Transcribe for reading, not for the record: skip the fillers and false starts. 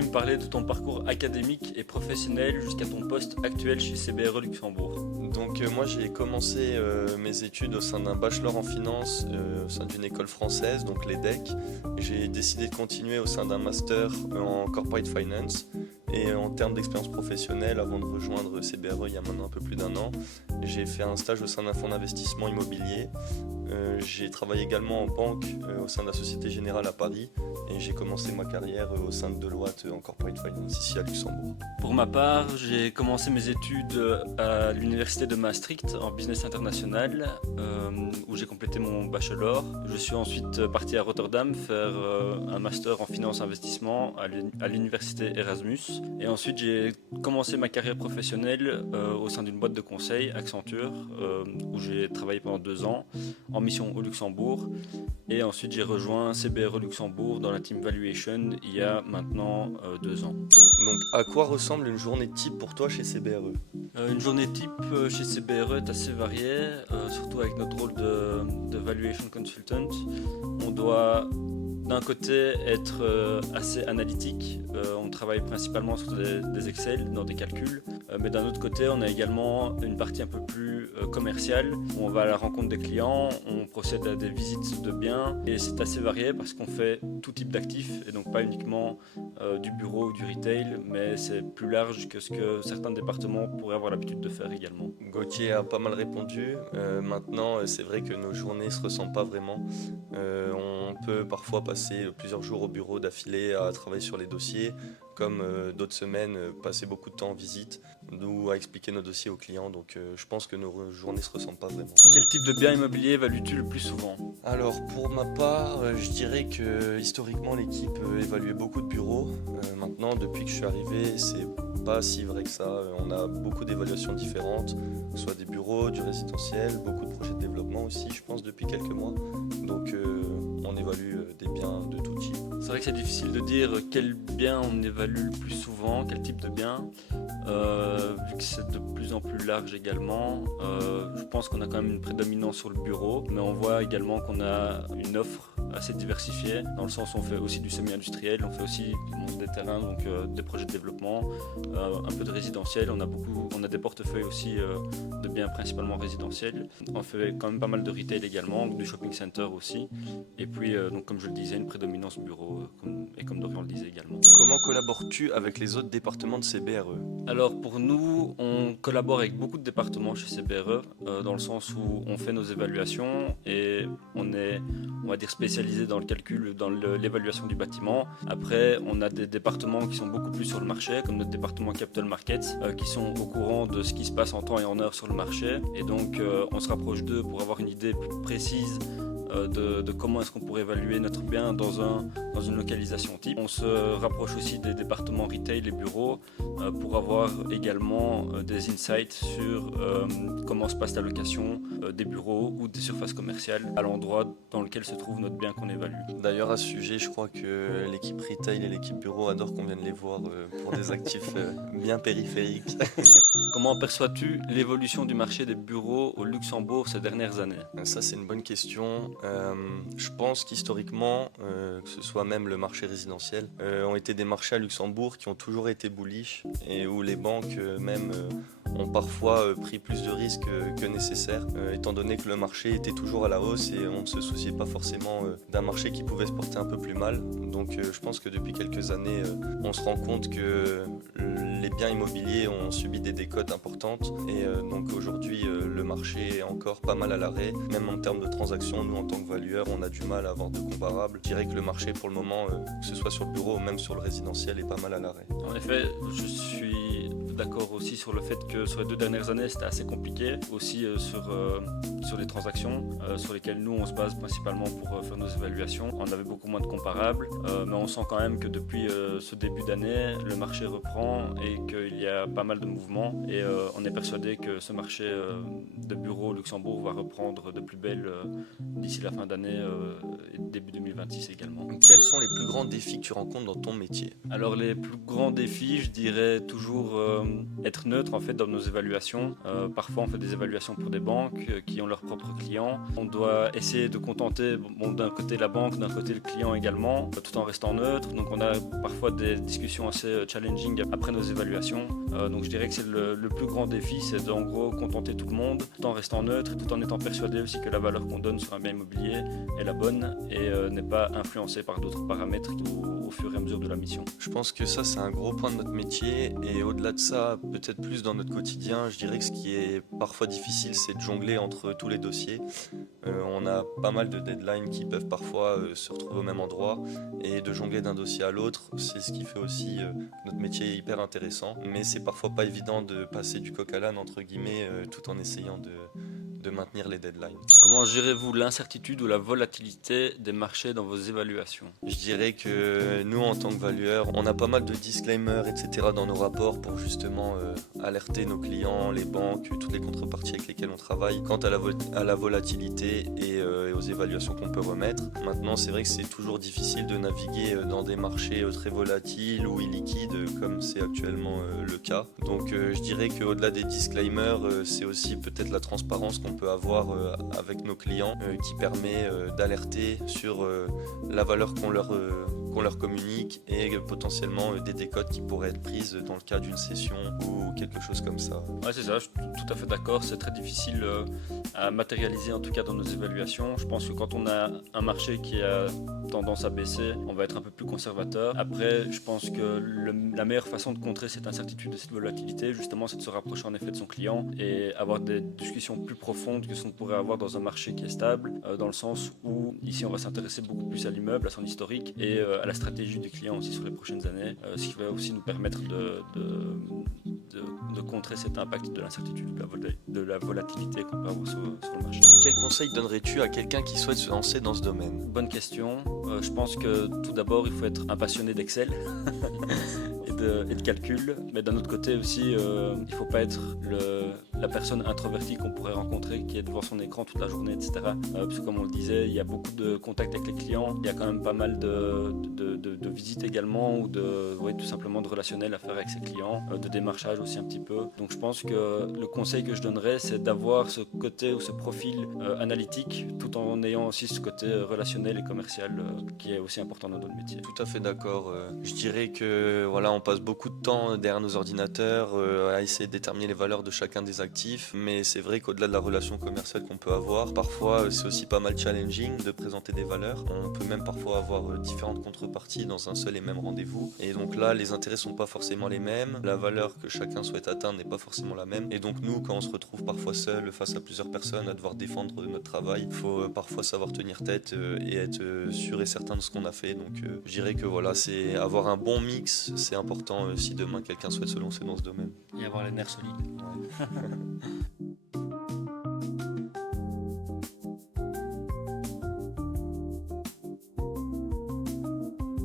peux-tu me parler de ton parcours académique et professionnel jusqu'à ton poste actuel chez CBRE Luxembourg? Donc moi j'ai commencé mes études au sein d'un bachelor en finance au sein d'une école française, donc l'EDEC. J'ai décidé de continuer au sein d'un master en corporate finance. Et en termes d'expérience professionnelle, avant de rejoindre CBRE il y a maintenant un peu plus d'un an, j'ai fait un stage au sein d'un fonds d'investissement immobilier. J'ai travaillé également en banque au sein de la Société Générale à Paris et j'ai commencé ma carrière au sein de Deloitte en corporate finance ici à Luxembourg. Pour ma part, j'ai commencé mes études à l'université de Maastricht en business international, où j'ai complété mon bachelor. Je suis ensuite parti à Rotterdam faire un master en finance investissement à l'université Erasmus. Et ensuite, j'ai commencé ma carrière professionnelle au sein d'une boîte de conseil, Accenture, où j'ai travaillé pendant 2 ans en mission au Luxembourg. Et ensuite, j'ai rejoint CBRE Luxembourg dans la team Valuation il y a maintenant 2 ans. Donc à quoi ressemble une journée type pour toi chez CBRE? Une journée type chez CBRE est assez variée, surtout avec notre rôle de Valuation Consultant. On doit d'un côté être assez analytique, on travaille principalement sur des Excel, dans des calculs, mais d'un autre côté on a également une partie un peu plus commerciale, où on va à la rencontre des clients, on procède à des visites de biens, et c'est assez varié parce qu'on fait tout type d'actifs, et donc pas uniquement du bureau ou du retail, mais c'est plus large que ce que certains départements pourraient avoir l'habitude de faire également. Gauthier a pas mal répondu. Maintenant, c'est vrai que nos journées ne se ressemblent pas vraiment. On peut parfois passer plusieurs jours au bureau d'affilée à travailler sur les dossiers, comme d'autres semaines, passer beaucoup de temps en visite ou à expliquer nos dossiers aux clients. Donc je pense que nos journées ne se ressemblent pas vraiment. Quel type de bien immobilier values-tu le plus souvent? Alors pour ma part, je dirais que historiquement l'équipe évaluait beaucoup de bureaux. Maintenant, depuis que je suis arrivé, c'est pas si vrai que ça. On a beaucoup d'évaluations différentes, soit des bureaux, du résidentiel, beaucoup de projets de développement aussi, je pense, depuis quelques mois. Donc on évalue des biens de tout type. C'est vrai que c'est difficile de dire quel bien on évalue le plus souvent, quel type de bien, vu que c'est de plus en plus large également. Je pense qu'on a quand même une prédominance sur le bureau, mais on voit également qu'on a une offre assez diversifiée, dans le sens où on fait aussi du semi-industriel, on fait aussi du monde des terrains, donc des projets de développement, un peu de résidentiel, on a des portefeuilles aussi de biens principalement résidentiels. On fait quand même pas mal de retail également, du shopping center aussi, et puis donc comme je le disais, une prédominance bureau, et comme Dorian le disait également. Comment collabores-tu avec les autres départements de CBRE? Alors pour nous, on collabore avec beaucoup de départements chez CBRE, dans le sens où on fait nos évaluations et on est, on va dire, spécialisé dans le calcul, dans l'évaluation du bâtiment. Après, on a des départements qui sont beaucoup plus sur le marché, comme notre département Capital Markets, qui sont au courant de ce qui se passe en temps et en heure sur le marché. Et donc on se rapproche d'eux pour avoir une idée plus précise de comment est-ce qu'on pourrait évaluer notre bien dans une localisation type. On se rapproche aussi des départements retail et bureaux pour avoir également des insights sur comment se passe la location des bureaux ou des surfaces commerciales à l'endroit dans lequel se trouve notre bien qu'on évalue. D'ailleurs, à ce sujet, je crois que l'équipe retail et l'équipe bureau adorent qu'on vienne les voir pour des actifs bien périphériques. Comment perçois-tu l'évolution du marché des bureaux au Luxembourg ces dernières années? Ça, c'est une bonne question. Je pense qu'historiquement, que ce soit même le marché résidentiel, ont été des marchés à Luxembourg qui ont toujours été bullish et où les banques même ont parfois pris plus de risques que nécessaire, étant donné que le marché était toujours à la hausse et on ne se souciait pas forcément d'un marché qui pouvait se porter un peu plus mal. Donc je pense que depuis quelques années, on se rend compte que les biens immobiliers ont subi des décotes importantes et donc aujourd'hui le marché est encore pas mal à l'arrêt. Même en termes de transactions, nous en tant que valueurs, on a du mal à avoir de comparables. Je dirais que le marché pour le moment, que ce soit sur le bureau ou même sur le résidentiel, est pas mal à l'arrêt. En effet, je suis d'accord aussi sur le fait que sur les 2 dernières années c'était assez compliqué, aussi sur les transactions sur lesquelles nous on se base principalement pour faire nos évaluations. On avait beaucoup moins de comparables, mais on sent quand même que depuis ce début d'année le marché reprend et qu'il y a pas mal de mouvements et on est persuadé que ce marché de bureaux au Luxembourg va reprendre de plus belle d'ici la fin d'année et début 2024. 2026 également. Quels sont les plus grands défis que tu rencontres dans ton métier? Alors les plus grands défis, je dirais toujours être neutre en fait dans nos évaluations. Parfois on fait des évaluations pour des banques qui ont leurs propres clients. On doit essayer de contenter d'un côté la banque, d'un côté le client également, tout en restant neutre. Donc on a parfois des discussions assez challenging après nos évaluations. Donc je dirais que c'est le plus grand défi, c'est en gros contenter tout le monde, tout en restant neutre, tout en étant persuadé aussi que la valeur qu'on donne sur un bien immobilier est la bonne et n'est pas influencée par d'autres paramètres au fur et à mesure de la mission. Je pense que ça, c'est un gros point de notre métier. Et au-delà de ça, peut-être plus dans notre quotidien, je dirais que ce qui est parfois difficile, c'est de jongler entre tous les dossiers. On a pas mal de deadlines qui peuvent parfois se retrouver au même endroit. Et de jongler d'un dossier à l'autre, c'est ce qui fait aussi que notre métier est hyper intéressant. Mais c'est parfois pas évident de passer du coq à l'âne, entre guillemets, tout en essayant de maintenir les deadlines. Comment gérez-vous l'incertitude ou la volatilité des marchés dans vos évaluations? Je dirais que nous, en tant que valueurs, on a pas mal de disclaimers, etc. dans nos rapports pour justement alerter nos clients, les banques, toutes les contreparties avec lesquelles on travaille quant à la volatilité et aux évaluations qu'on peut remettre. Maintenant, c'est vrai que c'est toujours difficile de naviguer dans des marchés très volatiles ou illiquides comme c'est actuellement le cas. Donc je dirais qu'au-delà des disclaimers, c'est aussi peut-être la transparence qu'on peut avoir avec nos clients qui permet d'alerter sur la valeur qu'on leur communique et potentiellement des décotes qui pourraient être prises dans le cas d'une cession ou quelque chose comme ça. Ouais, c'est ça, je suis tout à fait d'accord. C'est très difficile à matérialiser, en tout cas dans nos évaluations. Je pense que quand on a un marché qui a tendance à baisser, on va être un peu plus conservateur. Après, je pense que la meilleure façon de contrer cette incertitude et cette volatilité, justement, c'est de se rapprocher en effet de son client et avoir des discussions plus profondes que ce qu'on pourrait avoir dans un marché qui est stable, dans le sens où ici on va s'intéresser beaucoup plus à l'immeuble, à son historique et à la stratégie du client aussi sur les prochaines années, ce qui va aussi nous permettre de contrer cet impact de l'incertitude, de la volatilité qu'on peut avoir sur le marché. Quel conseil donnerais-tu à quelqu'un qui souhaite se lancer dans ce domaine? Bonne question. Je pense que tout d'abord, il faut être un passionné d'Excel et de calcul. Mais d'un autre côté aussi, il ne faut pas être la personne introvertie qu'on pourrait rencontrer, qui est devant son écran toute la journée, etc. Parce que comme on le disait, il y a beaucoup de contacts avec les clients. Il y a quand même pas mal de visites également ou tout simplement de relationnel à faire avec ses clients, de démarchage aussi un petit peu. Donc je pense que le conseil que je donnerais, c'est d'avoir ce côté ou ce profil analytique tout en ayant aussi ce côté relationnel et commercial qui est aussi important dans notre métier. Tout à fait d'accord. Je dirais que voilà, on passe beaucoup de temps derrière nos ordinateurs à essayer de déterminer les valeurs de chacun des actifs, mais c'est vrai qu'au-delà de la relation commerciale qu'on peut avoir, parfois c'est aussi pas mal challenging de présenter des valeurs. On peut même parfois avoir différentes contreparties dans un seul et même rendez-vous, et donc là les intérêts sont pas forcément les mêmes, la valeur que chacun souhaite atteindre n'est pas forcément la même, et donc nous, quand on se retrouve parfois seul face à plusieurs personnes à devoir défendre notre travail, il faut parfois savoir tenir tête et être sûr et certain de ce qu'on a fait. Donc je dirais que voilà, c'est avoir un bon mix, c'est important si demain quelqu'un souhaite se lancer dans ce domaine. Et avoir les nerfs solides. Ouais.